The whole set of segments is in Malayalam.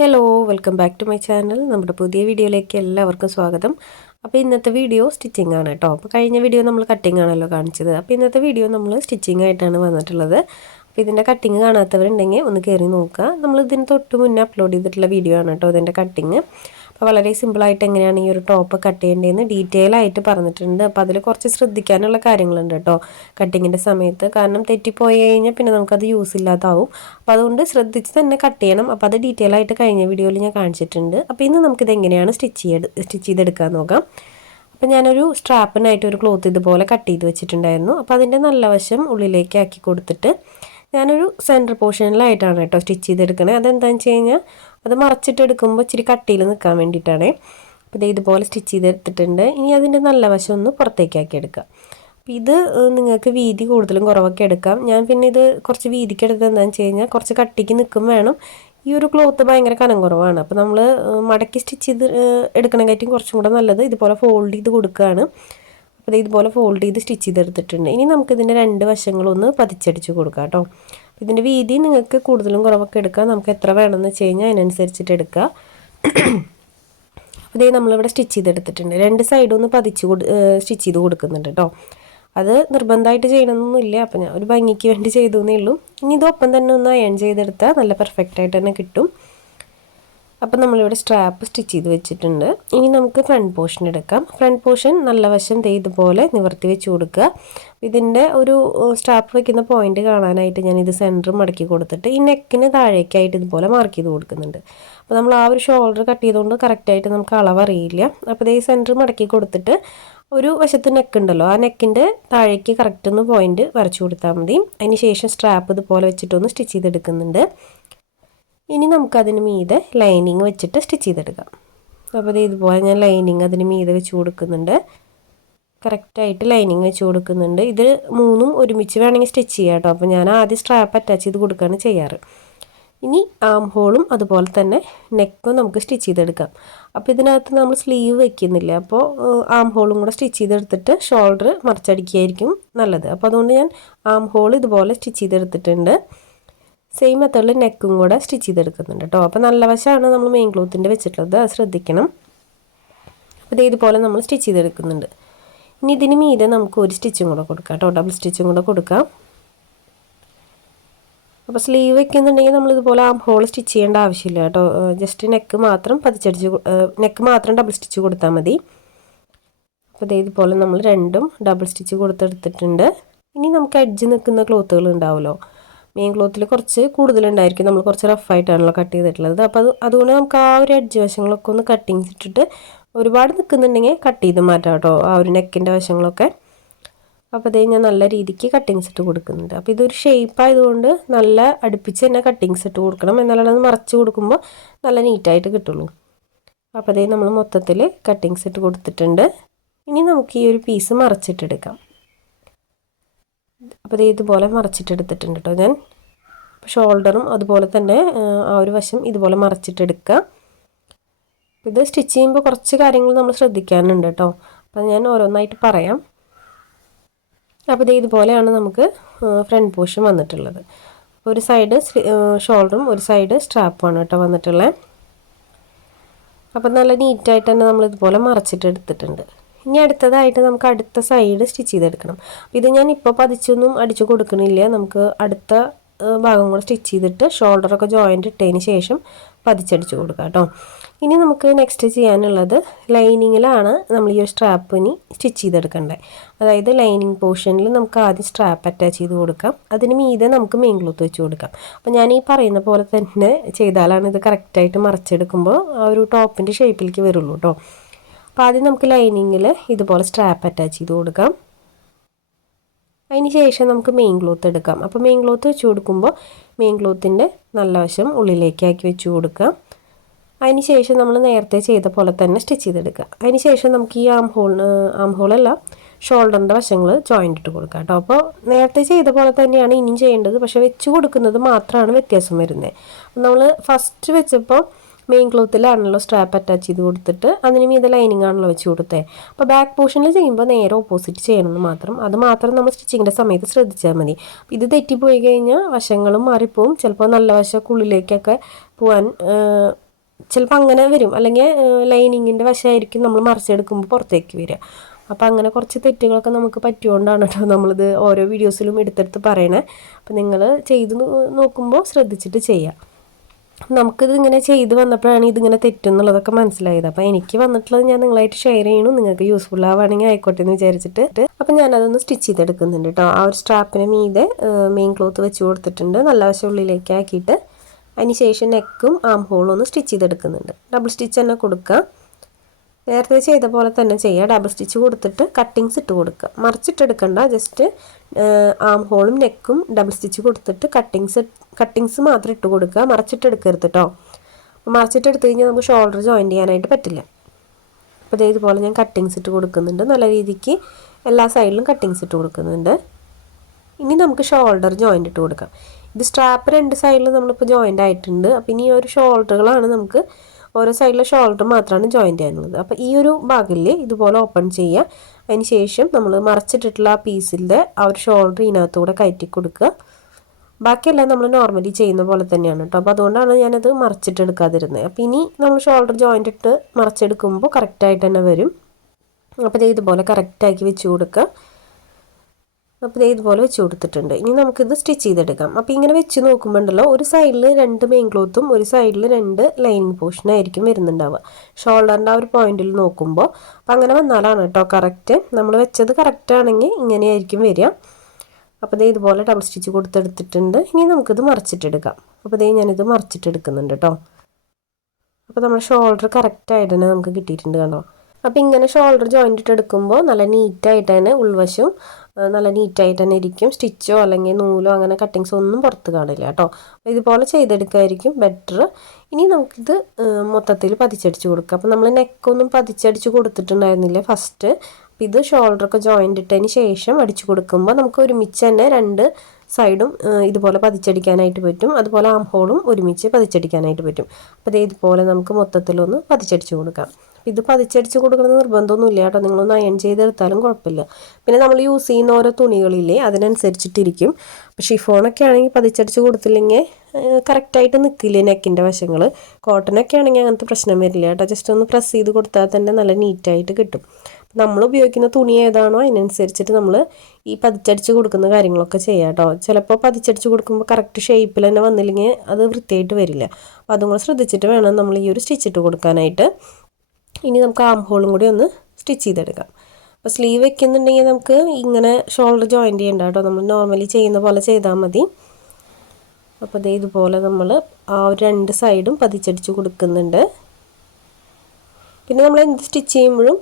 Hello welcome back to my channel. നമ്മുടെ പുതിയ വീഡിയോയിലേക്ക് എല്ലാവർക്കും സ്വാഗതം. അപ്പോൾ ഇന്നത്തെ വീഡിയോ സ്റ്റിച്ചിങ് ആണ് കേട്ടോ. അപ്പോൾ കഴിഞ്ഞ വീഡിയോ നമ്മൾ കട്ടിങ് ആണല്ലോ കാണിച്ചത്. അപ്പോൾ ഇന്നത്തെ വീഡിയോ നമ്മൾ സ്റ്റിച്ചിങ് ആയിട്ടാണ് വന്നിട്ടുള്ളത്. അപ്പോൾ ഇതിൻ്റെ കട്ടിങ് കാണാത്തവരുണ്ടെങ്കിൽ ഒന്ന് കയറി നോക്കുക. നമ്മൾ ഇതിന് തൊട്ട് മുന്നേ അപ്ലോഡ് ചെയ്തിട്ടുള്ള വീഡിയോ ആണ് കേട്ടോ ഇതിൻ്റെ കട്ടിങ്. അപ്പോൾ വളരെ സിമ്പിളായിട്ട് എങ്ങനെയാണ് ഈ ഒരു ടോപ്പ് കട്ട് ചെയ്യേണ്ടതെന്ന് ഡീറ്റെയിൽ ആയിട്ട് പറഞ്ഞിട്ടുണ്ട്. അപ്പോൾ അതിൽ കുറച്ച് ശ്രദ്ധിക്കാനുള്ള കാര്യങ്ങളുണ്ട് കേട്ടോ കട്ടിങ്ങിൻ്റെ സമയത്ത്. കാരണം തെറ്റിപ്പോയി കഴിഞ്ഞാൽ പിന്നെ നമുക്കത് യൂസ് ഇല്ലാതാവും. അപ്പോൾ അതുകൊണ്ട് ശ്രദ്ധിച്ച് തന്നെ കട്ട് ചെയ്യണം. അപ്പോൾ അത് ഡീറ്റെയിൽ ആയിട്ട് കഴിഞ്ഞ വീഡിയോയിൽ ഞാൻ കാണിച്ചിട്ടുണ്ട്. അപ്പോൾ ഇന്ന് നമുക്കിത് എങ്ങനെയാണ് സ്റ്റിച്ച് ചെയ്തെടുക്കാൻ നോക്കാം. അപ്പോൾ ഞാനൊരു സ്ട്രാപ്പിനായിട്ട് ഒരു ക്ലോത്ത് ഇതുപോലെ കട്ട് ചെയ്ത് വെച്ചിട്ടുണ്ടായിരുന്നു. അപ്പോൾ അതിൻ്റെ നല്ല വശം ഉള്ളിലേക്ക് ആക്കി കൊടുത്തിട്ട് ഞാനൊരു സെൻറ്റർ പോർഷനിലായിട്ടാണ് കേട്ടോ സ്റ്റിച്ച് ചെയ്തെടുക്കണേ. അതെന്താണെന്ന് വെച്ച് കഴിഞ്ഞാൽ അത് മറച്ചിട്ട് എടുക്കുമ്പോൾ ഇച്ചിരി കട്ടിയിൽ നിൽക്കാൻ വേണ്ടിയിട്ടാണ്. അപ്പോൾ ഇതുപോലെ സ്റ്റിച്ച് ചെയ്തെടുത്തിട്ടുണ്ട്. ഇനി അതിൻ്റെ നല്ല വശം ഒന്ന് പുറത്തേക്കാക്കി എടുക്കാം. അപ്പോൾ ഇത് നിങ്ങൾക്ക് വീതി കൂടുതലും കുറവൊക്കെ എടുക്കാം. ഞാൻ പിന്നെ ഇത് കുറച്ച് വീതിക്ക് എടുത്തത് എന്താണെന്ന് വെച്ച് കഴിഞ്ഞാൽ കുറച്ച് കട്ടിക്ക് നിൽക്കും വേണം. ഈ ഒരു ക്ലോത്ത് ഭയങ്കര കനം കുറവാണ്. അപ്പോൾ നമ്മൾ മടക്കി സ്റ്റിച്ച് ചെയ്ത് എടുക്കണമെങ്കിലും കുറച്ചും കൂടെ നല്ലത് ഇതുപോലെ ഫോൾഡ് ചെയ്ത് കൊടുക്കുകയാണ്. അപ്പോൾ ഇതുപോലെ ഫോൾഡ് ചെയ്ത് സ്റ്റിച്ച് ചെയ്തെടുത്തിട്ടുണ്ട്. ഇനി നമുക്കിതിൻ്റെ രണ്ട് വശങ്ങളൊന്ന് പതിച്ചടിച്ച് കൊടുക്കാം കേട്ടോ. ഇതിൻ്റെ വീതി നിങ്ങൾക്ക് കൂടുതലും കുറവൊക്കെ എടുക്കാം. നമുക്ക് എത്ര വേണമെന്ന് വെച്ച് കഴിഞ്ഞാൽ അതിനനുസരിച്ചിട്ട് എടുക്കുക. അപ്പോൾ നമ്മളിവിടെ സ്റ്റിച്ച് ചെയ്തെടുത്തിട്ടുണ്ട്. രണ്ട് സൈഡും ഒന്ന് സ്റ്റിച്ച് ചെയ്ത് കൊടുക്കുന്നുണ്ട് കേട്ടോ. അത് നിർബന്ധമായിട്ട് ചെയ്യണമെന്നൊന്നുമില്ല. അപ്പോൾ ഞാൻ ഒരു ഭംഗിക്ക് വേണ്ടി ചെയ്തു എന്നേ ഉള്ളൂ. ഇനി ഇതൊപ്പം തന്നെ ഒന്ന് അയൺ ചെയ്തെടുത്താൽ നല്ല പെർഫെക്റ്റായിട്ട് തന്നെ കിട്ടും. അപ്പം നമ്മളിവിടെ സ്ട്രാപ്പ് സ്റ്റിച്ച് ചെയ്ത് വെച്ചിട്ടുണ്ട്. ഇനി നമുക്ക് ഫ്രണ്ട് പോർഷൻ എടുക്കാം. ഫ്രണ്ട് പോർഷൻ നല്ല വശം ഇതുപോലെ നിവർത്തി വെച്ച് കൊടുക്കുക. ഇതിൻ്റെ ഒരു സ്ട്രാപ്പ് വെക്കുന്ന പോയിന്റ് കാണാനായിട്ട് ഞാനിത് സെൻറ്റർ മടക്കി കൊടുത്തിട്ട് ഈ നെക്കിന് താഴേക്കായിട്ട് ഇതുപോലെ മാർക്ക് ചെയ്ത് കൊടുക്കുന്നുണ്ട്. അപ്പോൾ നമ്മൾ ആ ഒരു ഷോൾഡർ കട്ട് ചെയ്തുകൊണ്ട് കറക്റ്റായിട്ട് നമുക്ക് അളവ് അറിയില്ല. അപ്പോൾ ഈ സെൻറ്റർ മടക്കി കൊടുത്തിട്ട് ഒരു വശത്ത് നെക്ക് ഉണ്ടല്ലോ, ആ നെക്കിൻ്റെ താഴേക്ക് കറക്റ്റ് ഒന്ന് പോയിന്റ് വരച്ചു കൊടുത്താൽ മതി. അതിന് ശേഷം സ്ട്രാപ്പ് ഇതുപോലെ വെച്ചിട്ടൊന്ന് സ്റ്റിച്ച് ചെയ്തെടുക്കുന്നുണ്ട്. ഇനി നമുക്കതിന് മീതെ ലൈനിങ് വെച്ചിട്ട് സ്റ്റിച്ച് ചെയ്തെടുക്കാം. അപ്പോൾ ഇതുപോലെ ഞാൻ ലൈനിങ് അതിന് മീതെ വെച്ച് കൊടുക്കുന്നുണ്ട്. കറക്റ്റായിട്ട് ലൈനിങ് വെച്ച് കൊടുക്കുന്നുണ്ട്. ഇത് മൂന്നും ഒരുമിച്ച് വേണമെങ്കിൽ സ്റ്റിച്ച് ചെയ്യാം കേട്ടോ. അപ്പോൾ ഞാൻ ആദ്യം സ്ട്രാപ്പ് അറ്റാച്ച് ചെയ്ത് കൊടുക്കുകയാണ് ചെയ്യാറ്. ഇനി ആം ഹോളും അതുപോലെ തന്നെ നെക്കും നമുക്ക് സ്റ്റിച്ച് ചെയ്തെടുക്കാം. അപ്പോൾ ഇതിനകത്ത് നമ്മൾ സ്ലീവ് വെക്കുന്നില്ല. അപ്പോൾ ആം ഹോളും കൂടെ സ്റ്റിച്ച് ചെയ്തെടുത്തിട്ട് ഷോൾഡർ മറിച്ചടിക്കുകയായിരിക്കും നല്ലത്. അപ്പോൾ അതുകൊണ്ട് ഞാൻ ആം ഹോൾ ഇതുപോലെ സ്റ്റിച്ച് ചെയ്തെടുത്തിട്ടുണ്ട്. സെയിം മെത്തേഡിൽ നെക്കും കൂടെ സ്റ്റിച്ച് ചെയ്തെടുക്കുന്നുണ്ട് കേട്ടോ. അപ്പോൾ നല്ല വശമാണ് നമ്മൾ മെയിൻ ക്ലോത്തിൻ്റെ വെച്ചിട്ടുള്ളത്, അത് ശ്രദ്ധിക്കണം. അപ്പോൾ ഇതുപോലെ നമ്മൾ സ്റ്റിച്ച് ചെയ്തെടുക്കുന്നുണ്ട്. ഇനി ഇതിന് മീതെ നമുക്ക് ഒരു സ്റ്റിച്ചും കൂടെ കൊടുക്കാം കേട്ടോ, ഡബിൾ സ്റ്റിച്ചും കൂടെ കൊടുക്കാം. അപ്പോൾ സ്ലീവ് വെക്കുന്നുണ്ടെങ്കിൽ നമ്മളിതുപോലെ ആം ഹോൾ സ്റ്റിച്ച് ചെയ്യേണ്ട ആവശ്യമില്ല കേട്ടോ. ജസ്റ്റ് നെക്ക് മാത്രം ഡബിൾ സ്റ്റിച്ച് കൊടുത്താൽ മതി. അപ്പോൾ ഇതുപോലെ നമ്മൾ രണ്ടും ഡബിൾ സ്റ്റിച്ച് കൊടുത്തെടുത്തിട്ടുണ്ട്. ഇനി നമുക്ക് എഡ്ജ് നിൽക്കുന്ന ക്ലോത്തുകൾ ഉണ്ടാവുമല്ലോ, മെയിൻ ക്ലോത്തിൽ കുറച്ച് കൂടുതലുണ്ടായിരിക്കും. നമ്മൾ കുറച്ച് റഫായിട്ടാണല്ലോ കട്ട് ചെയ്തിട്ടുള്ളത്. അപ്പോൾ അതുകൊണ്ട് നമുക്ക് ആ ഒരു എഡ്ജ് വശങ്ങളൊക്കെ ഒന്ന് കട്ടിങ്സ് ഇട്ടിട്ട് ഒരുപാട് നിൽക്കുന്നുണ്ടെങ്കിൽ കട്ട് ചെയ്ത് മാറ്റാം കേട്ടോ, ആ ഒരു നെക്കിൻ്റെ വശങ്ങളൊക്കെ. അപ്പോൾ ഞാൻ നല്ല രീതിക്ക് കട്ടിങ്സ് ഇട്ട് കൊടുക്കുന്നുണ്ട്. അപ്പോൾ ഇതൊരു ഷേപ്പ് ആയതുകൊണ്ട് നല്ല അടുപ്പിച്ച് തന്നെ കട്ടിങ്സ് ഇട്ട് കൊടുക്കണം. എന്നാലാണ് അത് മറച്ച് കൊടുക്കുമ്പോൾ നല്ല നീറ്റായിട്ട് കിട്ടുള്ളൂ. അപ്പോൾ നമ്മൾ മൊത്തത്തിൽ കട്ടിങ്സ് ഇട്ട് കൊടുത്തിട്ടുണ്ട്. ഇനി നമുക്ക് ഈ ഒരു പീസ് മറച്ചിട്ടെടുക്കാം. അപ്പോൾ ഇതുപോലെ മറച്ചിട്ടെടുത്തിട്ടുണ്ട് കേട്ടോ ഞാൻ. ഷോൾഡറും അതുപോലെ തന്നെ ആ ഒരു വശം ഇതുപോലെ മറച്ചിട്ടെടുക്കുക. ഇത് സ്റ്റിച്ച് ചെയ്യുമ്പോൾ കുറച്ച് കാര്യങ്ങൾ നമ്മൾ ശ്രദ്ധിക്കാനുണ്ട് കേട്ടോ. അപ്പോൾ ഞാൻ ഓരോന്നായിട്ട് പറയാം. അപ്പോൾ ഇതുപോലെയാണ് നമുക്ക് ഫ്രണ്ട് പോർഷൻ വന്നിട്ടുള്ളത്. ഒരു സൈഡ് ഷോൾഡറും ഒരു സൈഡ് സ്ട്രാപ്പുമാണ് കേട്ടോ വന്നിട്ടുള്ളത്. അപ്പോൾ നല്ല നീറ്റായിട്ട് തന്നെ നമ്മൾ ഇതുപോലെ മറച്ചിട്ടെടുത്തിട്ടുണ്ട്. ഇനി അടുത്തതായിട്ട് നമുക്ക് അടുത്ത സൈഡ് സ്റ്റിച്ച് ചെയ്തെടുക്കണം. ഇത് ഞാൻ ഇപ്പോൾ പതിച്ചൊന്നും അടിച്ചു കൊടുക്കണില്ല. നമുക്ക് അടുത്ത ഭാഗം കൂടെ സ്റ്റിച്ച് ചെയ്തിട്ട് ഷോൾഡറൊക്കെ ജോയിൻ്റ് ഇട്ടതിന് ശേഷം പതിച്ചടിച്ച് കൊടുക്കാം കേട്ടോ. ഇനി നമുക്ക് നെക്സ്റ്റ് ചെയ്യാനുള്ളത് ലൈനിങ്ങിലാണ് നമ്മൾ ഈ ഒരു സ്ട്രാപ്പിന് സ്റ്റിച്ച് ചെയ്തെടുക്കേണ്ടത്. അതായത് ലൈനിങ് പോർഷനിൽ നമുക്ക് ആദ്യം സ്ട്രാപ്പ് അറ്റാച്ച് ചെയ്ത് കൊടുക്കാം. അതിന് മീതെ നമുക്ക് മെയിൻ ക്ലോത്ത് വെച്ച് കൊടുക്കാം. അപ്പോൾ ഞാൻ ഈ പറയുന്ന പോലെ തന്നെ ചെയ്താലാണ് ഇത് കറക്റ്റായിട്ട് മറിച്ചെടുക്കുമ്പോൾ ആ ഒരു ടോപ്പിൻ്റെ ഷേപ്പിലേക്ക് വരുള്ളൂ കേട്ടോ. അപ്പോൾ ആദ്യം നമുക്ക് ലൈനിങ്ങിൽ ഇതുപോലെ സ്ട്രാപ്പ് അറ്റാച്ച് ചെയ്ത് കൊടുക്കാം. അതിന് ശേഷം നമുക്ക് മെയിൻ ക്ലോത്ത് എടുക്കാം. അപ്പോൾ മെയിൻ ക്ലോത്ത് വെച്ച് കൊടുക്കുമ്പോൾ മെയിൻ ക്ലോത്തിൻ്റെ നല്ല വശം ഉള്ളിലേക്കാക്കി വെച്ച് കൊടുക്കാം. അതിന് ശേഷം നമ്മൾ നേരത്തെ ചെയ്ത പോലെ തന്നെ സ്റ്റിച്ച് ചെയ്തെടുക്കുക. അതിന് ശേഷം നമുക്ക് ഈ ആം ഹോളല്ല ഷോൾഡറിൻ്റെ വശങ്ങൾ ജോയിൻ്റ് ഇട്ട് കൊടുക്കാം കേട്ടോ. അപ്പോൾ നേരത്തെ ചെയ്ത പോലെ തന്നെയാണ് ഇനിയും ചെയ്യേണ്ടത്, പക്ഷേ വെച്ച് കൊടുക്കുന്നത് മാത്രമാണ് വ്യത്യാസം വരുന്നത്. നമ്മൾ ഫസ്റ്റ് വെച്ചപ്പോൾ മെയിൻ ക്ലോത്തിലാണല്ലോ സ്ട്രാപ്പ് അറ്റാച്ച് ചെയ്ത് കൊടുത്തിട്ട് അതിന് മീതെ ലൈനിങ് ആണല്ലോ വെച്ച് കൊടുത്തത്. അപ്പോൾ ബാക്ക് പോർഷനിൽ ചെയ്യുമ്പോൾ നേരെ ഓപ്പോസിറ്റ് ചെയ്യണമെന്ന് മാത്രം. അത് മാത്രം നമ്മൾ സ്റ്റിച്ചിങ്ങിൻ്റെ സമയത്ത് ശ്രദ്ധിച്ചാൽ മതി. ഇത് തെറ്റിപ്പോയി കഴിഞ്ഞാൽ വശങ്ങളും മാറിപ്പോവും. ചിലപ്പോൾ നല്ല വശമൊക്കെ ഉള്ളിലേക്കൊക്കെ പോകാൻ ചിലപ്പോൾ അങ്ങനെ വരും, അല്ലെങ്കിൽ ലൈനിങ്ങിൻ്റെ വശമായിരിക്കും നമ്മൾ മറിച്ചെടുക്കുമ്പോൾ പുറത്തേക്ക് വരിക. അപ്പോൾ അങ്ങനെ കുറച്ച് തെറ്റുകളൊക്കെ നമുക്ക് പറ്റിയോണ്ടാണ് കേട്ടോ നമ്മളിത് ഓരോ വീഡിയോസിലും എടുത്തെടുത്ത് പറയണേ. അപ്പോൾ നിങ്ങൾ ചെയ്ത് നോക്കുമ്പോൾ ശ്രദ്ധിച്ചിട്ട് ചെയ്യാം. നമുക്കിത് ഇങ്ങനെ ചെയ്ത് വന്നപ്പോഴാണ് ഇതിങ്ങനെ തെറ്റെന്നുള്ളതൊക്കെ മനസ്സിലായത്. അപ്പോൾ എനിക്ക് വന്നിട്ടുള്ളത് ഞാൻ നിങ്ങളായിട്ട് ഷെയർ ചെയ്യണം, നിങ്ങൾക്ക് യൂസ്ഫുൾ ആവുകയാണെങ്കിൽ ആയിക്കോട്ടെ എന്ന് വിചാരിച്ചിട്ട്. അപ്പോൾ ഞാനതൊന്ന് സ്റ്റിച്ച് ചെയ്തെടുക്കുന്നുണ്ട് കേട്ടോ. ആ ഒരു സ്ട്രാപ്പിന് മീതെ മെയിൻ ക്ലോത്ത് വെച്ച് കൊടുത്തിട്ടുണ്ട്, നല്ല വശം ഉള്ളിലേക്ക് ആക്കിയിട്ട്. അതിന് ശേഷം നെക്കും ആം ഹോളും ഒന്ന് സ്റ്റിച്ച് ചെയ്തെടുക്കുന്നുണ്ട്. ഡബിൾ സ്റ്റിച്ച് തന്നെ കൊടുക്കുക, നേരത്തെ ചെയ്ത പോലെ തന്നെ ചെയ്യുക. ഡബിൾ സ്റ്റിച്ച് കൊടുത്തിട്ട് കട്ടിങ്സ് ഇട്ട് കൊടുക്കുക, മറിച്ചിട്ടെടുക്കണ്ട. ജസ്റ്റ് ആം ഹോളും നെക്കും ഡബിൾ സ്റ്റിച്ച് കൊടുത്തിട്ട് കട്ടിങ്സ് മാത്രം ഇട്ട് കൊടുക്കുക, മറിച്ചിട്ടെടുക്കരുത് കേട്ടോ. മറിച്ചിട്ടെടുത്ത് കഴിഞ്ഞാൽ നമുക്ക് ഷോൾഡർ ജോയിൻ ചെയ്യാനായിട്ട് പറ്റില്ല. അപ്പോൾ ഇതുപോലെ ഞാൻ കട്ടിങ്സ് ഇട്ട് കൊടുക്കുന്നുണ്ട്, നല്ല രീതിക്ക് എല്ലാ സൈഡിലും കട്ടിങ്സ് ഇട്ട് കൊടുക്കുന്നുണ്ട്. ഇനി നമുക്ക് ഷോൾഡർ ജോയിൻ്റ് ഇട്ട് കൊടുക്കാം. ഇത് സ്ട്രാപ്പ് രണ്ട് സൈഡിലും നമ്മളിപ്പോൾ ജോയിൻ്റ് ആയിട്ടുണ്ട്. അപ്പോൾ ഇനി ഒരു ഷോൾഡറുകളാണ് നമുക്ക് ഓരോ സൈഡിലെ ഷോൾഡർ മാത്രമാണ് ജോയിൻ്റ് ചെയ്യാനുള്ളത്. അപ്പോൾ ഈ ഒരു ഭാഗത്തിൽ ഇതുപോലെ ഓപ്പൺ ചെയ്യുക. അതിന് ശേഷം നമ്മൾ മറച്ചിട്ടിട്ടുള്ള ആ പീസിൻ്റെ ആ ഒരു ഷോൾഡർ ഇതിനകത്തൂടെ കയറ്റി കൊടുക്കുക. ബാക്കിയെല്ലാം നമ്മൾ നോർമലി ചെയ്യുന്ന പോലെ തന്നെയാണ് കേട്ടോ. അപ്പോൾ അതുകൊണ്ടാണ് ഞാനത് മറിച്ചിട്ടെടുക്കാതിരുന്നത്. അപ്പോൾ ഇനി നമ്മൾ ഷോൾഡർ ജോയിൻ്റ് ഇട്ട് മറിച്ചെടുക്കുമ്പോൾ കറക്റ്റായിട്ട് തന്നെ വരും. അപ്പോൾ ഇതുപോലെ കറക്റ്റാക്കി വെച്ച് കൊടുക്കുക. അപ്പോൾ ഇതുപോലെ വെച്ച് കൊടുത്തിട്ടുണ്ട്. ഇനി നമുക്കിത് സ്റ്റിച്ച് ചെയ്തെടുക്കാം. അപ്പോൾ ഇങ്ങനെ വെച്ച് നോക്കുമ്പോൾ ഉണ്ടല്ലോ, ഒരു സൈഡിൽ 2 മെയിൻ ക്ലോത്തും ഒരു സൈഡിൽ 2 ലൈനിങ് പോർഷനായിരിക്കും വരുന്നുണ്ടാവുക ഷോൾഡറിൻ്റെ ആ ഒരു പോയിന്റിൽ നോക്കുമ്പോൾ. അപ്പോൾ അങ്ങനെ വന്നാലാണ് കേട്ടോ കറക്റ്റ്. നമ്മൾ വെച്ചത് കറക്റ്റ് ആണെങ്കിൽ ഇങ്ങനെയായിരിക്കും വരിക. അപ്പോൾ ഇതുപോലെ ഡബിൾ സ്റ്റിച്ച് കൊടുത്തെടുത്തിട്ടുണ്ട്. ഇനി നമുക്കിത് മറിച്ചിട്ടെടുക്കാം. അപ്പോൾ ഞാനിത് മറിച്ചിട്ടെടുക്കുന്നുണ്ട് കേട്ടോ. അപ്പോൾ നമ്മുടെ ഷോൾഡർ കറക്റ്റായിട്ട് തന്നെ നമുക്ക് കിട്ടിയിട്ടുണ്ട് കണ്ടോ. അപ്പോൾ ഇങ്ങനെ ഷോൾഡർ ജോയിൻ്റ് ഇട്ട് എടുക്കുമ്പോൾ നല്ല നീറ്റായിട്ട് തന്നെ ഉൾവശം നല്ല നീറ്റായിട്ട് തന്നെ ഇരിക്കും. സ്റ്റിച്ചോ അല്ലെങ്കിൽ നൂലോ അങ്ങനെ കട്ടിങ്സോ ഒന്നും പുറത്ത് കാണില്ല കേട്ടോ. അപ്പോൾ ഇതുപോലെ ചെയ്തെടുക്കായിരിക്കും ബെറ്റർ. ഇനി നമുക്കിത് മൊത്തത്തിൽ പതിച്ചടിച്ച് കൊടുക്കാം. അപ്പോൾ നമ്മൾ നെക്കൊന്നും പതിച്ചടിച്ച് കൊടുത്തിട്ടുണ്ടായിരുന്നില്ല ഫസ്റ്റ്. അപ്പോൾ ഇത് ഷോൾഡറൊക്കെ ജോയിൻ്റ് ഇട്ടതിന് ശേഷം അടിച്ചു കൊടുക്കുമ്പോൾ നമുക്ക് ഒരുമിച്ച് തന്നെ 2 സൈഡും ഇതുപോലെ പതിച്ചടിക്കാനായിട്ട് പറ്റും. അതുപോലെ ആം ഹോളും ഒരുമിച്ച് പതിച്ചടിക്കാനായിട്ട് പറ്റും. അപ്പോൾ ഇതുപോലെ നമുക്ക് മൊത്തത്തിലൊന്ന് പതിച്ചടിച്ച് കൊടുക്കാം. ഇത് പതിച്ചടിച്ച് കൊടുക്കണം നിർബന്ധമൊന്നുമില്ല കേട്ടോ, നിങ്ങളൊന്ന് അയൺ ചെയ്തെടുത്താലും കുഴപ്പമില്ല. പിന്നെ നമ്മൾ യൂസ് ചെയ്യുന്ന ഓരോ തുണികളില്ലേ അതിനനുസരിച്ചിട്ടിരിക്കും. അപ്പോൾ ഷിഫോണൊക്കെ ആണെങ്കിൽ പതിച്ചടിച്ച് കൊടുത്തില്ലെങ്കിൽ കറക്റ്റായിട്ട് നിൽക്കില്ലേ നെക്കിൻ്റെ വശങ്ങൾ. കോട്ടനൊക്കെ ആണെങ്കിൽ അങ്ങനത്തെ പ്രശ്നം വരില്ല കേട്ടോ. ജസ്റ്റ് ഒന്ന് പ്രസ് ചെയ്ത് കൊടുത്താൽ തന്നെ നല്ല നീറ്റായിട്ട് കിട്ടും. നമ്മൾ ഉപയോഗിക്കുന്ന തുണി ഏതാണോ അതിനനുസരിച്ചിട്ട് നമ്മൾ ഈ പതിച്ചടിച്ച് കൊടുക്കുന്ന കാര്യങ്ങളൊക്കെ ചെയ്യാം കേട്ടോ. ചിലപ്പോൾ പതിച്ചടിച്ച് കൊടുക്കുമ്പോൾ കറക്റ്റ് ഷേപ്പിൽ തന്നെ വന്നില്ലെങ്കിൽ അത് വൃത്തിയായിട്ട് വരില്ല. അപ്പോൾ അതും കൂടെ ശ്രദ്ധിച്ചിട്ട് വേണം നമ്മൾ ഈ ഒരു സ്റ്റിച്ചിട്ട് കൊടുക്കാനായിട്ട്. ഇനി നമുക്ക് ആം ഹോളും കൂടി ഒന്ന് സ്റ്റിച്ച് ചെയ്തെടുക്കാം. അപ്പോൾ സ്ലീവ് വെക്കുന്നുണ്ടെങ്കിൽ നമുക്ക് ഇങ്ങനെ ഷോൾഡർ ജോയിൻ്റ് ചെയ്യണ്ട കേട്ടോ, നമ്മൾ നോർമലി ചെയ്യുന്ന പോലെ ചെയ്താൽ മതി. അപ്പോൾ ഇതുപോലെ നമ്മൾ ആ 2 സൈഡും പതിച്ചടിച്ച് കൊടുക്കുന്നുണ്ട്. പിന്നെ നമ്മൾ എന്ത് സ്റ്റിച്ച് ചെയ്യുമ്പോഴും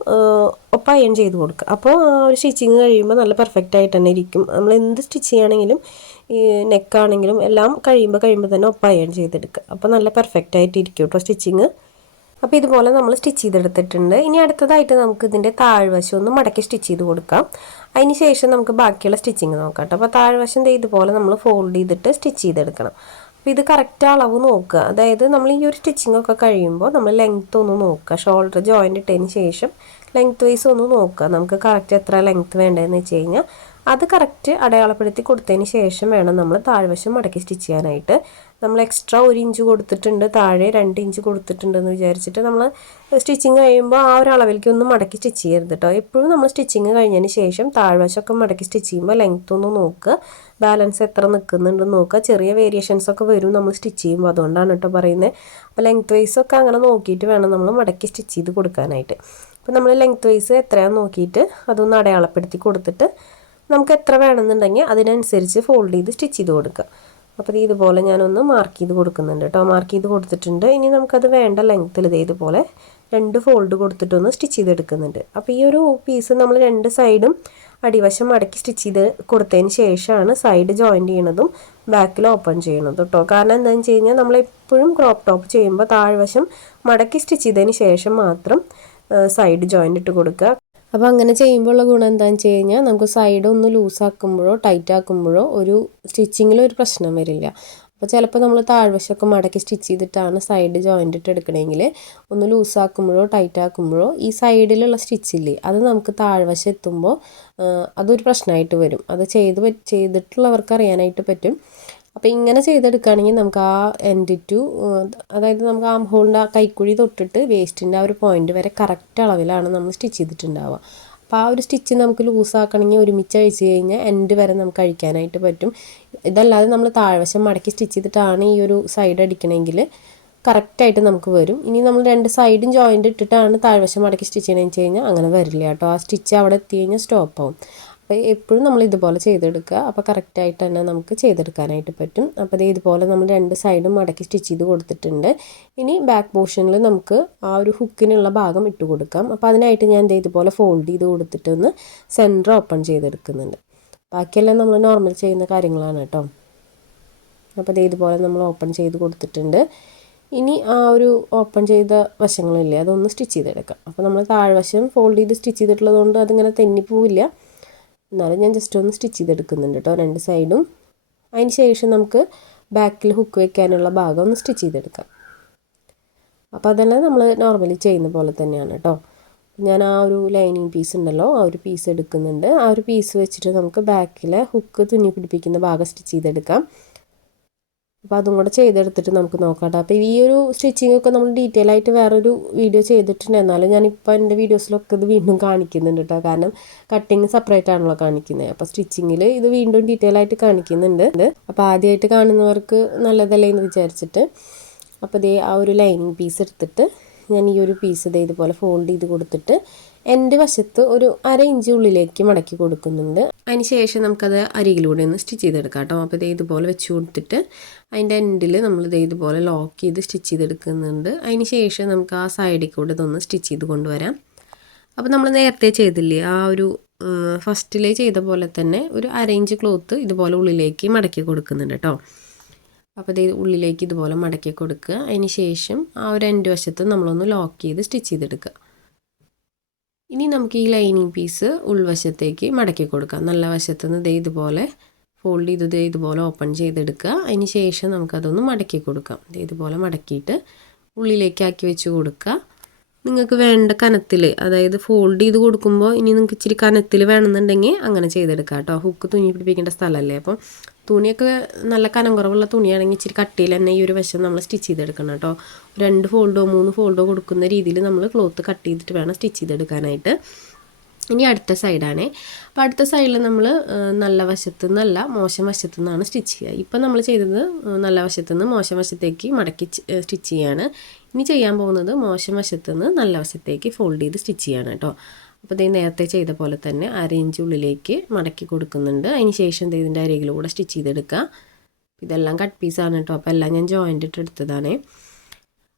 ഒപ്പം അയൺ ചെയ്ത് കൊടുക്കുക. അപ്പോൾ ആ ഒരു സ്റ്റിച്ചിങ് കഴിയുമ്പോൾ നല്ല പെർഫെക്റ്റ് ആയിട്ട് തന്നെ ഇരിക്കും. നമ്മൾ എന്ത് സ്റ്റിച്ച് ചെയ്യുകയാണെങ്കിലും ഈ നെക്കാണെങ്കിലും എല്ലാം കഴിയുമ്പോൾ തന്നെ ഒപ്പം അയൺ ചെയ്തെടുക്കുക. അപ്പോൾ നല്ല പെർഫെക്റ്റ് ആയിട്ട് ഇരിക്കും കേട്ടോ സ്റ്റിച്ചിങ്. അപ്പോൾ ഇതുപോലെ നമ്മൾ സ്റ്റിച്ച് ചെയ്തെടുത്തിട്ടുണ്ട്. ഇനി അടുത്തതായിട്ട് നമുക്ക് ഇതിൻ്റെ താഴ്വശം ഒന്ന് മടക്കി സ്റ്റിച്ച് ചെയ്ത് കൊടുക്കാം. അതിന് ശേഷം നമുക്ക് ബാക്കിയുള്ള സ്റ്റിച്ചിങ് നോക്കാം കേട്ടോ. അപ്പോൾ താഴ്വശം ഇതുപോലെ നമ്മൾ ഫോൾഡ് ചെയ്തിട്ട് സ്റ്റിച്ച് ചെയ്തെടുക്കണം. അപ്പോൾ ഇത് കറക്റ്റ് അളവ് നോക്കുക. അതായത് നമ്മൾ ഈ ഒരു സ്റ്റിച്ചിങ് ഒക്കെ കഴിയുമ്പോൾ നമ്മൾ ലെങ്ത്ത് ഒന്ന് നോക്കുക. ഷോൾഡർ ജോയിൻ്റ് ഇട്ടതിന് ശേഷം ലെങ്ത്ത് വൈസ് ഒന്ന് നോക്കുക. നമുക്ക് കറക്റ്റ് എത്ര ലെങ്ത്ത് വേണ്ടതെന്ന് വെച്ച് കഴിഞ്ഞാൽ അത് കറക്റ്റ് അടയാളപ്പെടുത്തി കൊടുത്തതിന് ശേഷം വേണം നമ്മൾ താഴ്വശം മടക്കി സ്റ്റിച്ച് ചെയ്യാനായിട്ട്. നമ്മൾ എക്സ്ട്രാ 1 ഇഞ്ച് കൊടുത്തിട്ടുണ്ട്, താഴെ 2 ഇഞ്ച് കൊടുത്തിട്ടുണ്ടെന്ന് വിചാരിച്ചിട്ട് നമ്മൾ സ്റ്റിച്ചിങ് കഴിയുമ്പോൾ ആ ഒരു അളവിലേക്ക് ഒന്ന് മടക്കി സ്റ്റിച്ച് ചെയ്യരുത് കേട്ടോ. എപ്പോഴും നമ്മൾ സ്റ്റിച്ചിങ് കഴിഞ്ഞതിന് ശേഷം താഴ്വശമൊക്കെ മടക്കി സ്റ്റിച്ച് ചെയ്യുമ്പോൾ ലെങ്ത്ത് ഒന്ന് നോക്കുക, ബാലൻസ് എത്ര നിൽക്കുന്നുണ്ടെന്ന് നോക്കുക. ചെറിയ വേരിയേഷൻസ് ഒക്കെ വരും നമ്മൾ സ്റ്റിച്ച് ചെയ്യുമ്പോൾ, അതുകൊണ്ടാണ് കേട്ടോ പറയുന്നത്. അപ്പോൾ ലെങ്ത്ത് വൈസൊക്കെ അങ്ങനെ നോക്കിയിട്ട് വേണം നമ്മൾ മടക്കി സ്റ്റിച്ച് ചെയ്ത് കൊടുക്കാനായിട്ട്. അപ്പോൾ നമ്മൾ ലെങ്ത്ത് വൈസ് എത്രയാണെന്ന് നോക്കിയിട്ട് അതൊന്ന് അടയാളപ്പെടുത്തി കൊടുത്തിട്ട് നമുക്ക് എത്ര വേണമെന്നുണ്ടെങ്കിൽ അതിനനുസരിച്ച് ഫോൾഡ് ചെയ്ത് സ്റ്റിച്ച് ചെയ്ത് കൊടുക്കുക. അപ്പോൾ ഇതുപോലെ ഞാനൊന്ന് മാർക്ക് ചെയ്ത് കൊടുക്കുന്നുണ്ട് കേട്ടോ. മാർക്ക് ചെയ്ത് കൊടുത്തിട്ടുണ്ട്. ഇനി നമുക്കത് വേണ്ട ലെങ്ത്തിൽ ഇതുപോലെ 2 ഫോൾഡ് കൊടുത്തിട്ടൊന്ന് സ്റ്റിച്ച് ചെയ്തെടുക്കുന്നുണ്ട്. അപ്പോൾ ഈ ഒരു പീസ് നമ്മൾ 2 സൈഡും അടിവശം മടക്കി സ്റ്റിച്ച് ചെയ്ത് കൊടുത്തതിന് ശേഷമാണ് സൈഡ് ജോയിൻ്റ് ചെയ്യണതും ബാക്കിൽ ഓപ്പൺ ചെയ്യണതും കേട്ടോ. കാരണം എന്താണെന്ന് വെച്ച് കഴിഞ്ഞാൽ നമ്മളെപ്പോഴും ക്രോപ്പ് ടോപ്പ് ചെയ്യുമ്പോൾ താഴ്വശം മടക്കി സ്റ്റിച്ച് ചെയ്തതിന് ശേഷം മാത്രം സൈഡ് ജോയിൻ്റ് ഇട്ട് കൊടുക്കുക. അപ്പോൾ അങ്ങനെ ചെയ്യുമ്പോഴുള്ള ഗുണം എന്താണെന്ന് വെച്ച് കഴിഞ്ഞാൽ നമുക്ക് സൈഡ് ഒന്ന് ലൂസാക്കുമ്പോഴോ ടൈറ്റ് ആക്കുമ്പോഴോ ഒരു സ്റ്റിച്ചിങ്ങിലൊരു പ്രശ്നം വരില്ല. അപ്പോൾ ചിലപ്പോൾ നമ്മൾ താഴ്വശമൊക്കെ മടക്കി സ്റ്റിച്ച് ചെയ്തിട്ടാണ് സൈഡ് ജോയിൻ്റ് ഇട്ട് എടുക്കണമെങ്കിൽ ഒന്ന് ലൂസാക്കുമ്പോഴോ ടൈറ്റ് ആക്കുമ്പോഴോ ഈ സൈഡിലുള്ള സ്റ്റിച്ചില്ലേ അത് നമുക്ക് താഴ്വശം എത്തുമ്പോൾ അതൊരു പ്രശ്നമായിട്ട് വരും. അത് ചെയ്തിട്ടുള്ളവർക്ക് അറിയാനായിട്ട് പറ്റും. അപ്പോൾ ഇങ്ങനെ ചെയ്തെടുക്കുകയാണെങ്കിൽ നമുക്ക് ആ എൻഡ് ടു അതായത് നമുക്ക് ആം ഹോളിൻ്റെ ആ കൈക്കുഴി തൊട്ടിട്ട് വേസ്റ്റിൻ്റെ ആ ഒരു പോയിൻ്റ് വരെ കറക്റ്റ് അളവിലാണ് നമ്മൾ സ്റ്റിച്ച് ചെയ്തിട്ടുണ്ടാവുക. അപ്പോൾ ആ ഒരു സ്റ്റിച്ച് നമുക്ക് ലൂസാക്കണമെങ്കിൽ ഒരുമിച്ച് അഴിച്ച് കഴിഞ്ഞാൽ എൻഡ് വരെ നമുക്ക് അഴിക്കാനായിട്ട് പറ്റും. ഇതല്ലാതെ നമ്മൾ താഴ്വശം മടക്കി സ്റ്റിച്ച് ചെയ്തിട്ടാണ് ഈ ഒരു സൈഡ് അടിക്കണമെങ്കിൽ കറക്റ്റായിട്ട് നമുക്ക് വരും. ഇനി നമ്മൾ രണ്ട് സൈഡും ജോയിൻ്റ് ഇട്ടിട്ടാണ് താഴ്വശം മടക്കി സ്റ്റിച്ച് ചെയ്യണമെന്ന് വെച്ച് കഴിഞ്ഞാൽ അങ്ങനെ വരില്ല കേട്ടോ. ആ സ്റ്റിച്ച് അവിടെ എത്തി കഴിഞ്ഞാൽ സ്റ്റോപ്പ് ആവും. അപ്പോൾ എപ്പോഴും നമ്മൾ ഇതുപോലെ ചെയ്തെടുക്കുക. അപ്പോൾ കറക്റ്റായിട്ട് തന്നെ നമുക്ക് ചെയ്തെടുക്കാനായിട്ട് പറ്റും. അപ്പോൾ ഇതുപോലെ നമ്മൾ രണ്ട് സൈഡും മടക്കി സ്റ്റിച്ച് ചെയ്ത് കൊടുത്തിട്ടുണ്ട്. ഇനി ബാക്ക് പോർഷനിൽ നമുക്ക് ആ ഒരു ഹുക്കിനുള്ള ഭാഗം ഇട്ട് കൊടുക്കാം. അപ്പോൾ അതിനായിട്ട് ഞാൻ ഇതുപോലെ ഫോൾഡ് ചെയ്ത് കൊടുത്തിട്ടൊന്ന് സെൻറ്റർ ഓപ്പൺ ചെയ്തെടുക്കുന്നുണ്ട്. ബാക്കിയെല്ലാം നമ്മൾ നോർമൽ ചെയ്യുന്ന കാര്യങ്ങളാണ് കേട്ടോ. അപ്പോൾ ഇതുപോലെ നമ്മൾ ഓപ്പൺ ചെയ്ത് കൊടുത്തിട്ടുണ്ട്. ഇനി ആ ഒരു ഓപ്പൺ ചെയ്ത വശങ്ങളില്ലേ അതൊന്ന് സ്റ്റിച്ച് ചെയ്തെടുക്കാം. അപ്പോൾ നമ്മൾ താഴ്വശം ഫോൾഡ് ചെയ്ത് സ്റ്റിച്ച് ചെയ്തിട്ടുള്ളത് കൊണ്ട് അതിങ്ങനെ തെന്നിപ്പോവില്ല. എന്നാലും ഞാൻ ജസ്റ്റ് ഒന്ന് സ്റ്റിച്ച് ചെയ്തെടുക്കുന്നുണ്ട് കേട്ടോ രണ്ട് സൈഡും. അതിന് ശേഷം നമുക്ക് ബാക്കിൽ ഹുക്ക് വെക്കാനുള്ള ഭാഗം ഒന്ന് സ്റ്റിച്ച് ചെയ്തെടുക്കാം. അപ്പോൾ അതെല്ലാം നമ്മൾ നോർമലി ചെയ്യുന്ന പോലെ തന്നെയാണ് കേട്ടോ. ഞാൻ ആ ഒരു ലൈനിങ് പീസ് ഉണ്ടല്ലോ ആ ഒരു പീസ് എടുക്കുന്നുണ്ട്. ആ ഒരു പീസ് വെച്ചിട്ട് നമുക്ക് ബാക്കിലെ ഹുക്ക് തുന്നി പിടിപ്പിക്കുന്ന ഭാഗം സ്റ്റിച്ച് ചെയ്തെടുക്കാം. അപ്പോൾ അതും കൂടെ ചെയ്തെടുത്തിട്ട് നമുക്ക് നോക്കാം കേട്ടോ. അപ്പോൾ ഈ ഒരു സ്റ്റിച്ചിങ് ഒക്കെ നമ്മൾ ഡീറ്റെയിൽ ആയിട്ട് വേറൊരു വീഡിയോ ചെയ്തിട്ടുണ്ട്. എന്നാലും ഞാനിപ്പോൾ എൻ്റെ വീഡിയോസിലൊക്കെ ഇത് വീണ്ടും കാണിക്കുന്നുണ്ട് കേട്ടോ. കാരണം കട്ടിങ് സെപ്പറേറ്റ് ആണല്ലോ കാണിക്കുന്നത്. അപ്പോൾ സ്റ്റിച്ചിങ്ങിൽ ഇത് വീണ്ടും ഡീറ്റെയിൽ ആയിട്ട് കാണിക്കുന്നുണ്ട്. അപ്പോൾ ആദ്യമായിട്ട് കാണുന്നവർക്ക് നല്ലതല്ലേ എന്ന് വിചാരിച്ചിട്ട് അപ്പോൾ ആ ഒരു ലൈനിങ് പീസ് എടുത്തിട്ട് ഞാൻ ഈ ഒരു പീസ് ഇതുപോലെ ഫോൾഡ് ചെയ്ത് കൊടുത്തിട്ട് എൻ്റെ വശത്ത് ഒരു 1/2 ഇഞ്ച് ഉള്ളിലേക്ക് മടക്കി കൊടുക്കുന്നുണ്ട്. അതിന് ശേഷം നമുക്കത് അരികിലൂടെ ഒന്ന് സ്റ്റിച്ച് ചെയ്തെടുക്കാം കേട്ടോ. അപ്പോൾ ഇതുപോലെ വെച്ച് കൊടുത്തിട്ട് അതിൻ്റെ എൻഡിൽ നമ്മൾ ഇതുപോലെ ലോക്ക് ചെയ്ത് സ്റ്റിച്ച് ചെയ്തെടുക്കുന്നുണ്ട്. അതിന് ശേഷം നമുക്ക് ആ സൈഡിൽ കൂടെ ഇതൊന്ന് സ്റ്റിച്ച് ചെയ്ത് കൊണ്ടുവരാം. അപ്പോൾ നമ്മൾ നേരത്തെ ചെയ്തില്ലേ ആ ഒരു ഫസ്റ്റിലേ ചെയ്ത പോലെ തന്നെ ഒരു 1/2 ഇഞ്ച് ക്ലോത്ത് ഇതുപോലെ ഉള്ളിലേക്ക് മടക്കി കൊടുക്കുന്നുണ്ട് കേട്ടോ. അപ്പോൾ ഉള്ളിലേക്ക് ഇതുപോലെ മടക്കി കൊടുക്കുക. അതിന് ശേഷം ആ ഒരു എൻഡ് വശത്ത് നമ്മളൊന്ന് ലോക്ക് ചെയ്ത് സ്റ്റിച്ച് ചെയ്തെടുക്കുക. ഇനി നമുക്ക് ഈ ലൈനിങ് പീസ് ഉൾവശത്തേക്ക് മടക്കി കൊടുക്കാം. നല്ല വശത്ത് നിന്ന് ഇതുപോലെ ഫോൾഡ് ചെയ്ത് ഇതുപോലെ ഓപ്പൺ ചെയ്തെടുക്കുക. അതിന് ശേഷം നമുക്കതൊന്ന് മടക്കി കൊടുക്കാം. ഇതുപോലെ മടക്കിയിട്ട് ഉള്ളിലേക്കാക്കി വെച്ച് കൊടുക്കുക. നിങ്ങൾക്ക് വേണ്ട കനത്തിൽ അതായത് ഫോൾഡ് ചെയ്ത് കൊടുക്കുമ്പോൾ ഇനി നിങ്ങൾക്ക് ഇച്ചിരി കനത്തിൽ വേണമെന്നുണ്ടെങ്കിൽ അങ്ങനെ ചെയ്തെടുക്കാം കേട്ടോ. ഹുക്ക് തുന്നി പിടിപ്പിക്കേണ്ട സ്ഥലമല്ലേ. അപ്പം തുണിയൊക്കെ നല്ല കനം കുറവുള്ള തുണിയാണെങ്കിൽ ഇച്ചിരി കട്ടിയിൽ തന്നെ ഈ ഒരു വശം നമ്മൾ സ്റ്റിച്ച് ചെയ്തെടുക്കണം കേട്ടോ. 2 ഫോൾഡോ 3 ഫോൾഡോ കൊടുക്കുന്ന രീതിയിൽ നമ്മൾ ക്ലോത്ത് കട്ട് ചെയ്തിട്ട് വേണം സ്റ്റിച്ച് ചെയ്തെടുക്കാനായിട്ട്. ഇനി അടുത്ത സൈഡാണ്. അപ്പോൾ അടുത്ത സൈഡിൽ നമ്മൾ നല്ല വശത്തു നിന്നല്ല മോശം വശത്തു നിന്നാണ് സ്റ്റിച്ച് ചെയ്യുക. ഇപ്പം നമ്മൾ ചെയ്തത് നല്ല വശത്തു നിന്ന് മോശം വശത്തേക്ക് മടക്കി സ്റ്റിച്ച് ചെയ്യാണ്. ഇനി ചെയ്യാൻ പോകുന്നത് മോശം വശത്തു നിന്ന് നല്ല വശത്തേക്ക് ഫോൾഡ് ചെയ്ത് സ്റ്റിച്ച് ചെയ്യാണ് കേട്ടോ. അപ്പോൾ നേരത്തെ ചെയ്ത പോലെ തന്നെ 1/2 ഇഞ്ച് ഉള്ളിലേക്ക് മടക്കി കൊടുക്കുന്നുണ്ട്. അതിന് ശേഷം ഇതിൻ്റെ അരികിലൂടെ സ്റ്റിച്ച് ചെയ്തെടുക്കുക. ഇതെല്ലാം കട്ട് പീസാണ് കേട്ടോ. അപ്പോൾ എല്ലാം ഞാൻ ജോയിൻ്റ് ഇട്ട് എടുത്തതാണ്.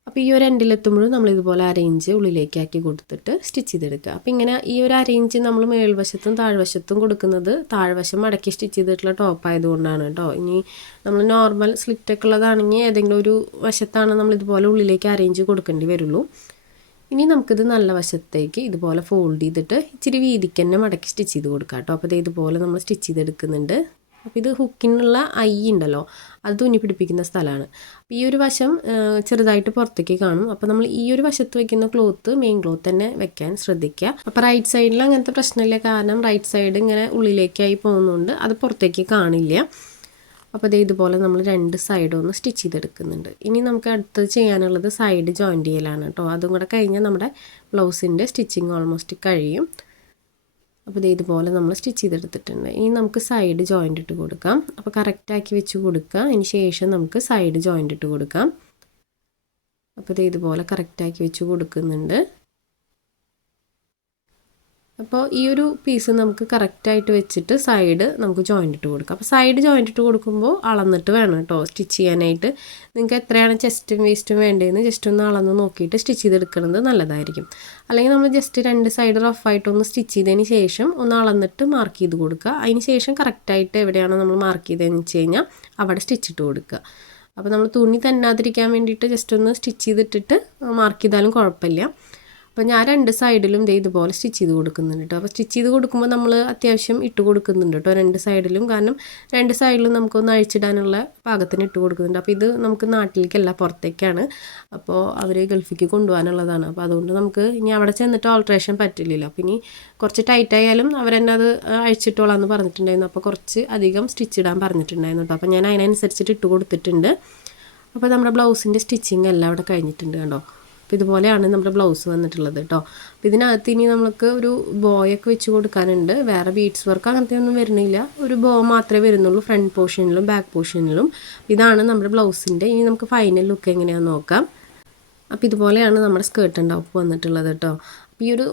അപ്പോൾ ഈ ഒരു എൻഡിലെത്തുമ്പോഴും നമ്മൾ ഇതുപോലെ 1/2 ഇഞ്ച് ഉള്ളിലേക്കാക്കി കൊടുത്തിട്ട് സ്റ്റിച്ച് ചെയ്തെടുക്കുക. അപ്പോൾ ഇങ്ങനെ ഈ ഒരു 1/2 ഇഞ്ച് നമ്മൾ മേൽവശത്തും താഴ്വശത്തും കൊടുക്കുന്നത് താഴ്വശം മടക്കി സ്റ്റിച്ച് ചെയ്തിട്ടുള്ള ടോപ്പ് ആയതുകൊണ്ടാണ് കേട്ടോ. ഇനി നമ്മൾ നോർമൽ സ്ലിറ്റൊക്കെ ഉള്ളതാണെങ്കിൽ ഏതെങ്കിലും ഒരു വശത്താണ് നമ്മൾ ഇതുപോലെ ഉള്ളിലേക്ക് 1/2 ഇഞ്ച് കൊടുക്കേണ്ടി വരുള്ളൂ. ഇനി നമുക്കിത് നല്ല വശത്തേക്ക് ഇതുപോലെ ഫോൾഡ് ചെയ്തിട്ട് ഇച്ചിരി വീതിക്ക് തന്നെ മടക്കി സ്റ്റിച്ച് ചെയ്ത് കൊടുക്കാം കേട്ടോ. അപ്പോൾ ഇതുപോലെ നമ്മൾ സ്റ്റിച്ച് ചെയ്തെടുക്കുന്നുണ്ട്. അപ്പോൾ ഇത് ഹുക്കിനുള്ള ഐ ഉണ്ടല്ലോ അത് തുന്നി പിടിപ്പിക്കുന്ന സ്ഥലമാണ്. അപ്പോൾ ഈ ഒരു വശം ചെറുതായിട്ട് പുറത്തേക്ക് കാണും. അപ്പോൾ നമ്മൾ ഈ ഒരു വശത്ത് വെക്കുന്ന ക്ലോത്ത് മെയിൻ ക്ലോത്ത് തന്നെ വെക്കാൻ ശ്രദ്ധിക്കുക. അപ്പോൾ റൈറ്റ് സൈഡിൽ അങ്ങനത്തെ പ്രശ്നമില്ല. കാരണം റൈറ്റ് സൈഡ് ഇങ്ങനെ ഉള്ളിലേക്കായി പോകുന്നതുകൊണ്ട് അത് പുറത്തേക്ക് കാണില്ല. അപ്പോൾ ഇതുപോലെ നമ്മൾ 2 സൈഡും ഒന്ന് സ്റ്റിച്ച് ചെയ്തെടുക്കുന്നുണ്ട്. ഇനി നമുക്ക് അടുത്തത് ചെയ്യാനുള്ളത് സൈഡ് ജോയിൻ്റ് ചെയ്യലാണ് കേട്ടോ. അതും കൂടെ കഴിഞ്ഞാൽ നമ്മുടെ ബ്ലൗസിൻ്റെ സ്റ്റിച്ചിങ് ഓൾമോസ്റ്റ് കഴിയും. അപ്പോൾ ഇതുപോലെ നമ്മൾ സ്റ്റിച്ച് ചെയ്തെടുത്തിട്ടുണ്ട്. ഇനി നമുക്ക് സൈഡ് ജോയിൻ്റ് ഇട്ട് കൊടുക്കാം. അപ്പോൾ കറക്റ്റാക്കി വെച്ച് കൊടുക്കുക. അതിന് ശേഷം നമുക്ക് സൈഡ് ജോയിൻ്റ് ഇട്ട് കൊടുക്കാം. അപ്പോൾ ഇതുപോലെ കറക്റ്റാക്കി വെച്ച് കൊടുക്കുന്നുണ്ട്. അപ്പോൾ ഈ ഒരു പീസ് നമുക്ക് കറക്റ്റായിട്ട് വെച്ചിട്ട് സൈഡ് നമുക്ക് ജോയിൻ്റ് ഇട്ട് കൊടുക്കാം. അപ്പോൾ സൈഡ് ജോയിൻ്റ് ഇട്ട് കൊടുക്കുമ്പോൾ അളന്നിട്ട് വേണം കേട്ടോ സ്റ്റിച്ച് ചെയ്യാനായിട്ട്. നിങ്ങൾക്ക് എത്രയാണ് ചെസ്റ്റും വേസ്റ്റും വേണ്ടതെന്ന് ജസ്റ്റ് ഒന്ന് അളന്ന് നോക്കിയിട്ട് സ്റ്റിച്ച് ചെയ്തെടുക്കുന്നത് നല്ലതായിരിക്കും. അല്ലെങ്കിൽ നമ്മൾ ജസ്റ്റ് 2 സൈഡ് റഫായിട്ടൊന്ന് സ്റ്റിച്ച് ചെയ്തതിന് ശേഷം ഒന്ന് അളന്നിട്ട് മാർക്ക് ചെയ്ത് കൊടുക്കുക. അതിന് ശേഷം കറക്റ്റായിട്ട് എവിടെയാണോ നമ്മൾ മാർക്ക് ചെയ്തതെന്ന് വെച്ച് കഴിഞ്ഞാൽ അവിടെ സ്റ്റിച്ച് ഇട്ട് കൊടുക്കുക. അപ്പോൾ നമ്മൾ തുണി തന്നാതിരിക്കാൻ വേണ്ടിയിട്ട് ജസ്റ്റ് ഒന്ന് സ്റ്റിച്ച് ചെയ്തിട്ടിട്ട് മാർക്ക് ചെയ്താലും കുഴപ്പമില്ല. അപ്പോൾ ഞാൻ 2 സൈഡിലും ഇതുപോലെ സ്റ്റിച്ച് ചെയ്ത് കൊടുക്കുന്നുണ്ട് കേട്ടോ. അപ്പോൾ സ്റ്റിച്ച് ചെയ്ത് കൊടുക്കുമ്പോൾ നമ്മൾ അത്യാവശ്യം ഇട്ട് കൊടുക്കുന്നുണ്ട് കേട്ടോ 2 സൈഡിലും. കാരണം 2 സൈഡിലും നമുക്കൊന്ന് അഴിച്ചിടാനുള്ള പാകത്തിന് ഇട്ട് കൊടുക്കുന്നുണ്ട്. അപ്പോൾ ഇത് നമുക്ക് നാട്ടിലേക്കല്ല, പുറത്തേക്കാണ്. അപ്പോൾ അവർ ഗൾഫിലേക്ക് കൊണ്ടുപോകാനുള്ളതാണ്. അപ്പോൾ അതുകൊണ്ട് നമുക്ക് ഇനി അവിടെ ചെന്നിട്ട് ഓൾട്രേഷൻ പറ്റില്ലല്ലോ. അപ്പോൾ ഇനി കുറച്ച് ടൈറ്റ് ആയാലും അവരെന്നെ അത് അഴിച്ചിട്ടോളാന്ന് പറഞ്ഞിട്ടുണ്ടായിരുന്നു. അപ്പോൾ കുറച്ച് അധികം സ്റ്റിച്ച് ഇടാൻ പറഞ്ഞിട്ടുണ്ടായിരുന്നു കേട്ടോ. അപ്പോൾ ഞാൻ അതിനനുസരിച്ചിട്ട് ഇട്ട് കൊടുത്തിട്ടുണ്ട്. അപ്പോൾ നമ്മുടെ ബ്ലൗസിൻ്റെ സ്റ്റിച്ചിങ് എല്ലാം അവിടെ കഴിഞ്ഞിട്ടുണ്ട് കണ്ടോ. അപ്പോൾ ഇതുപോലെയാണ് നമ്മുടെ ബ്ലൗസ് വന്നിട്ടുള്ളത് കേട്ടോ. അപ്പോൾ ഇതിനകത്ത് ഇനി നമുക്ക് ഒരു ബോയൊക്കെ വെച്ച് കൊടുക്കാനുണ്ട്. വേറെ ബീഡ്സ് വർക്ക് അങ്ങനത്തെ ഒന്നും വരുന്നില്ല. ഒരു ബോ മാത്രമേ വരുന്നുള്ളൂ ഫ്രണ്ട് പോർഷനിലും ബാക്ക് പോർഷനിലും. ഇതാണ് നമ്മുടെ ബ്ലൗസിൻ്റെ. ഇനി നമുക്ക് ഫൈനൽ ലുക്ക് എങ്ങനെയാണെന്ന് നോക്കാം. അപ്പോൾ ഇതുപോലെയാണ് നമ്മുടെ സ്കേർട്ട് ടോപ്പ് വന്നിട്ടുള്ളത് കേട്ടോ. ഈ ഒരു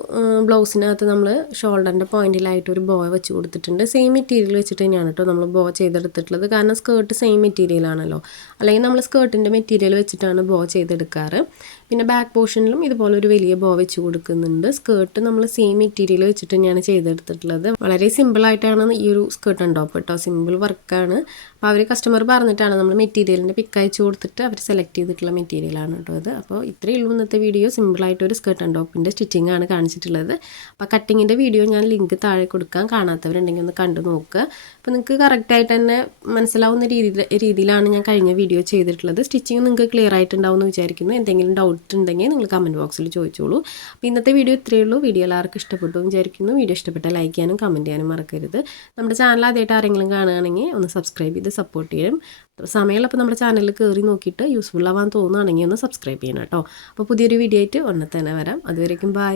ബ്ലൗസിനകത്ത് നമ്മൾ ഷോൾഡറിൻ്റെ പോയിന്റിലായിട്ട് ഒരു ബോ വെച്ച് കൊടുത്തിട്ടുണ്ട്. സെയിം മെറ്റീരിയൽ വെച്ചിട്ട് തന്നെയാണ് കേട്ടോ നമ്മൾ ബോ ചെയ്തെടുത്തിട്ടുള്ളത്. കാരണം സ്കേർട്ട് സെയിം മെറ്റീരിയലാണല്ലോ. അല്ലെങ്കിൽ നമ്മൾ സ്കേർട്ടിൻ്റെ മെറ്റീരിയൽ വെച്ചിട്ടാണ് ബോ ചെയ്തെടുക്കാറ്. പിന്നെ ബാക്ക് പോർഷനിലും ഇതുപോലെ ഒരു വലിയ ബോ വെച്ച് കൊടുക്കുന്നുണ്ട്. സ്കേർട്ട് നമ്മൾ സെയിം മെറ്റീരിയൽ വെച്ചിട്ട് തന്നെയാണ് ചെയ്തെടുത്തിട്ടുള്ളത്. വളരെ സിമ്പിളായിട്ടാണ് ഈ ഒരു സ്കേർട്ട് ടോപ്പ് കേട്ടോ. സിമ്പിൾ വർക്കാണ്. അപ്പോൾ അവർ കസ്റ്റമർ പറഞ്ഞിട്ടാണ് നമ്മൾ മെറ്റീരിയലിൻ്റെ പിക്ക് അയച്ചു കൊടുത്തിട്ട് അവർ സെലക്ട് ചെയ്തിട്ടുള്ള മെറ്റീരിയലാണ് കേട്ടോ അത്. അപ്പോൾ ഇത്രയേ ഉള്ളൂ ഇന്നത്തെ വീഡിയോ. സിമ്പിളായിട്ടൊരു സ്കേർട്ട് ടോപ്പിൻ്റെ സ്റ്റിച്ചിങ് ആണ് കാണിച്ചിട്ടുള്ളത്. അപ്പോൾ കട്ടിങ്ങിൻ്റെ വീഡിയോ ഞാൻ ലിങ്ക് താഴെ കൊടുക്കാം. കാണാത്തവരുണ്ടെങ്കിൽ ഒന്ന് കണ്ടു നോക്കുക. അപ്പോൾ നിങ്ങൾക്ക് കറക്റ്റായിട്ട് തന്നെ മനസ്സിലാവുന്ന രീതിയിലാണ് ഞാൻ കഴിഞ്ഞ വീഡിയോ ചെയ്തിട്ടുള്ളത്. സ്റ്റിച്ചിങ് നിങ്ങൾക്ക് ക്ലിയർ ആയിട്ടുണ്ടാവും എന്ന് വിചാരിക്കുന്നു. എന്തെങ്കിലും ഡൗട്ട് ഉണ്ടെങ്കിൽ നിങ്ങൾ കമൻറ്റ് ബോക്സിൽ ചോദിച്ചോളൂ. അപ്പോൾ ഇന്നത്തെ വീഡിയോ ഇത്രയേ ഉള്ളൂ. വീഡിയോ എല്ലാവർക്കും ഇഷ്ടപ്പെട്ടു എന്ന് വിചാരിക്കുന്നു. വീഡിയോ ഇഷ്ടപ്പെട്ടാൽ ലൈക്ക് ചെയ്യാനും കമൻറ്റ് ചെയ്യാനും മറക്കരുത്. നമ്മുടെ ചാനൽ ആദ്യമായിട്ട് ആരെങ്കിലും കാണുകയാണെങ്കിൽ ഒന്ന് സബ്സ്ക്രൈബ് ചെയ്ത് സപ്പോർട്ട് ചെയ്യും. സമയമുള്ളപ്പോൾ നമ്മുടെ ചാനലിൽ കയറി നോക്കിയിട്ട് യൂസ്ഫുൾ ആവാൻ തോന്നുകയാണെങ്കിൽ ഒന്ന് സബ്സ്ക്രൈബ് ചെയ്യണം കേട്ടോ. അപ്പോൾ പുതിയൊരു വീഡിയോ ആയിട്ട് ഉടനെ തന്നെ വരാം. അതുവരേക്കും ബൈ.